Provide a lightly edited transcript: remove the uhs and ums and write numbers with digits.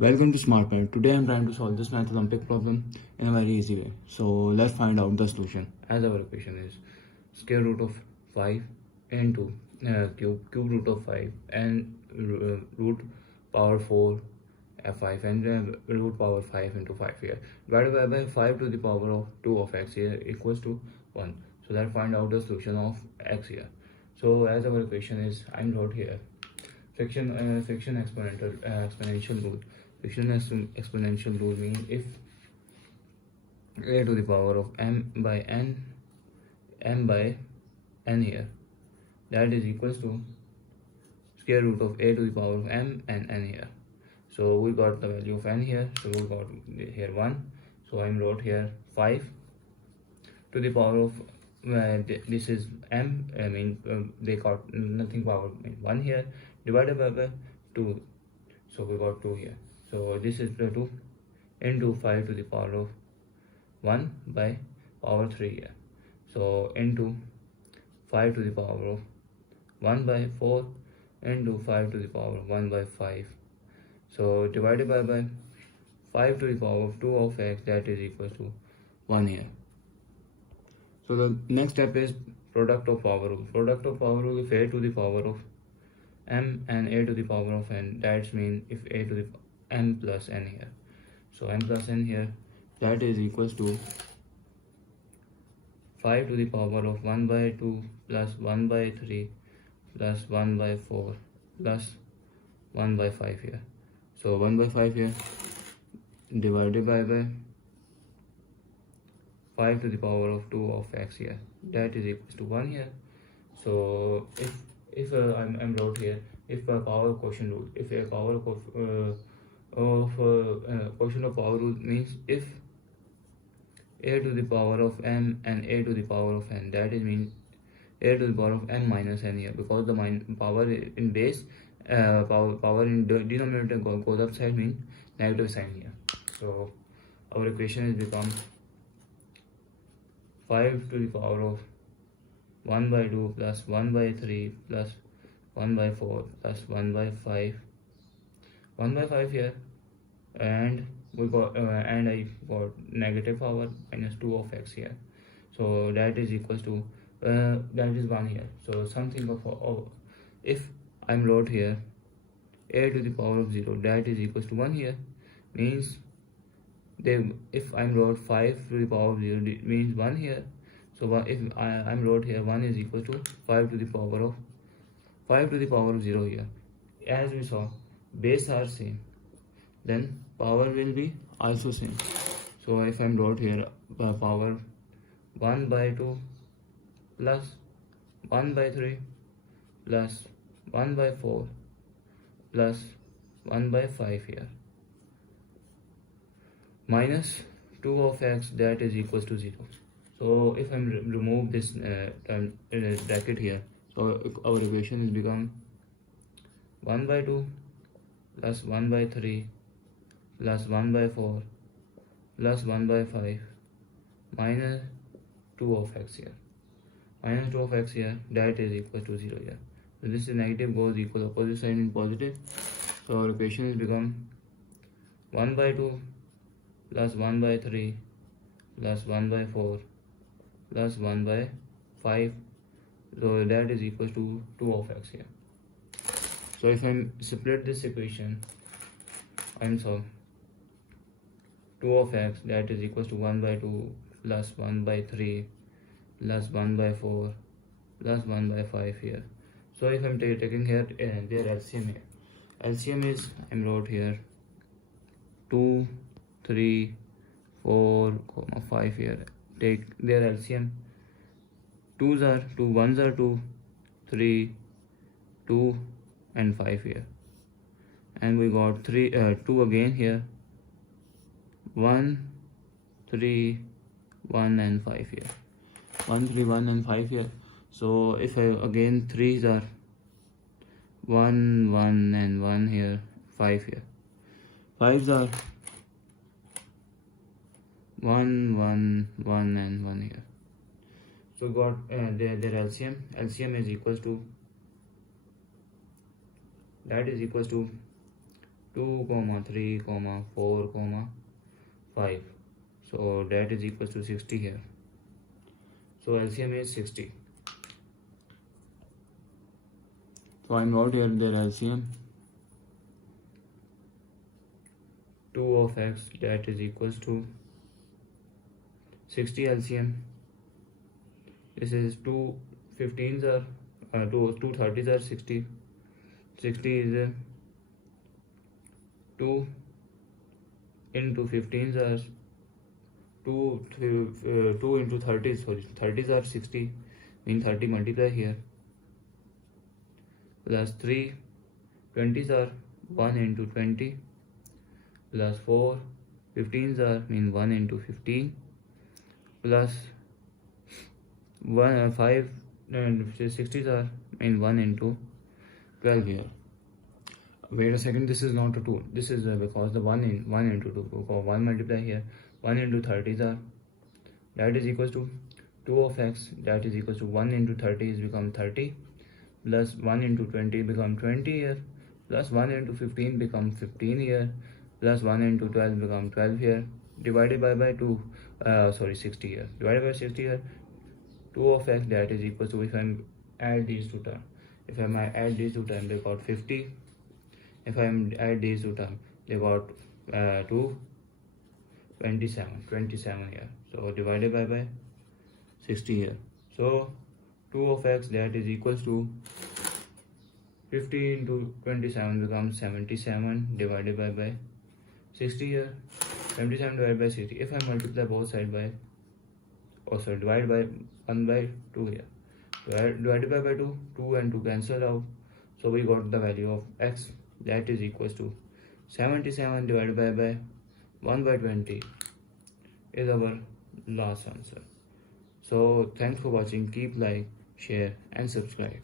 Welcome to SmartMath. Today I'm trying to solve this math Olympic problem in a very easy way. So let's find out the solution. As our equation is square root of 5 into cube root of 5 and root power 4 f5 and root power 5 into 5 here divided by 5 to the power of 2 of x here equals to 1. So let's find out the solution of x here. So as our equation is, I'm wrote here friction exponential rule. Friction exponential rule means if a to the power of m by n here, that is equals to square root of a to the power of m and n here. So we got the value of n here, so we got here 1. So I wrote here 5 to the power of this is m, I mean they got nothing power 1 here, divided by 2, so we got 2 here. So this is the 2 into 5 to the power of 1 by power 3 here. So into 5 to the power of 1 by 4 into 5 to the power of 1 by 5. So divided by 5 to the power of 2 of x, that is equal to 1 here. So the next step is product of power rule. Product of power rule, if a to the power of m and a to the power of n, that means if a to the m plus n here. So m plus n here, that is equals to 5 to the power of 1 by 2 plus 1 by 3 plus 1 by 4 plus 1 by 5 here. So 1 by 5 here divided by 5 to the power of 2 of x here, that is equals to 1 here. So if I'm wrote here, if a power quotient rule, if a power quotient of power rule means if a to the power of m and a to the power of n, that is means a to the power of m minus n here, because the power in base power in denominator goes upside, means negative sign here. So our equation is become 5 to the power of 1 by 2 plus 1 by 3 plus 1 by 4 plus 1 by 5, 1 by 5 here, and we got and I got negative power minus 2 of x here. So that is equals to that is 1 here. So something of if I'm wrote here a to the power of 0, that is equals to 1 here, means if I'm wrote 5 to the power of 0, it means 1 here. So if I'm wrote here 1 is equal to 5 to the power of 0 here. As we saw, base are same, then power will be also same. So if I'm wrote here power 1 by 2 plus 1 by 3 plus 1 by 4 plus 1 by 5 here minus 2 of x, that is equals to 0. So if I remove this bracket here, so our equation is become 1 by 2 plus 1 by 3 plus 1 by 4 plus 1 by 5 minus 2 of x here, minus 2 of x here, that is equal to 0 here. So this is negative goes equal, opposite side in positive. So our equation is become 1 by 2 plus 1 by 3 plus 1 by 4 plus 1 by 5, so that is equal to 2 of x here. So if I split this equation, I'm solve 2 of x, that is equals to 1 by 2 plus 1 by 3 plus 1 by 4 plus 1 by 5 here. So if I'm taking here their LCM here, LCM is, I'm wrote here 2, 3, 4, 5 here. Take their LCM. 2s are 2, 1s are 2, 3, 2 and 5 here. And we got 2 again here. 1, 3, 1 and 5 here. 1, 3, 1 and 5 here. So if I again 3s are 1, 1 and 1 here, 5 here. 5s are 1, 1, 1 and 1 here. So got their LCM. LCM is equals to, that is equals to 2, 3, 4, 5. So that is equals to 60 here. So LCM is 60. So I'm out here their LCM. 2 of x, that is equals to 60 LCM. This is 2 15s are 2 30s are 60. 60 is 2 into 15s are 2 into 30s. Sorry, 30s are 60. Mean 30 multiply here. Plus 3 20s are 1 into 20. Plus 4 15s are mean 1 into 15. Plus 1 5 and 60s are mean 1 into 12 here. Wait a second, this is not a 2. This is because the 1 into 2. Because 1 multiply here. 1 into 30s are, that is equals to 2 of x, that is equals to 1 into 30 is become 30. Plus 1 into 20 become 20 here. Plus 1 into 15 become 15 here. Plus 1 into 12 become 12 here. Divided by 2, 60 here. Divided by 60 here. 2 of x, that is equals to, if I add these two terms, if I add these two terms, they got 50. If I add these two terms, they got 27 here. So divided by 60 here. So 2 of x, that is equals to 50 into 27 becomes 77 divided by 60 here. 77 divided by 60. If I multiply both sides by, divide by 1 by 2 here. Divided by 2, 2 and 2 cancel out. So we got the value of x, that is equals to 77 divided by 1 by 20 is our last answer. So thanks for watching. Keep like, share and subscribe.